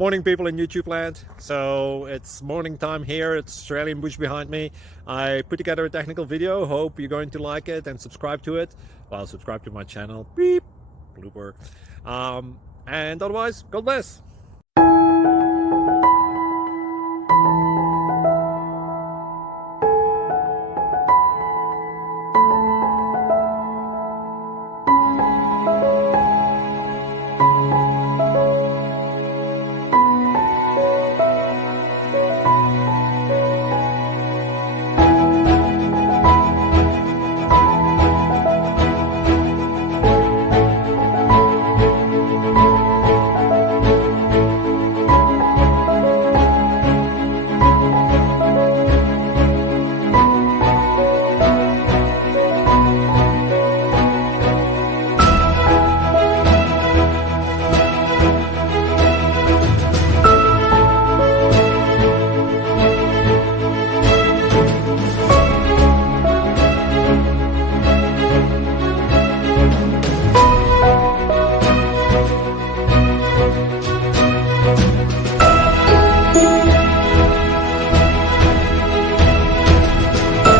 Morning, people in YouTube land. So it's morning time here. It's Australian bush behind me. I put together a technical video. Hope you're going to like it and subscribe to it. Well, subscribe to my channel. Beep. Blooper. And otherwise, God bless.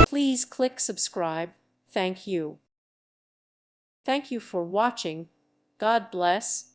Please click subscribe. Thank you. Thank you for watching. God bless.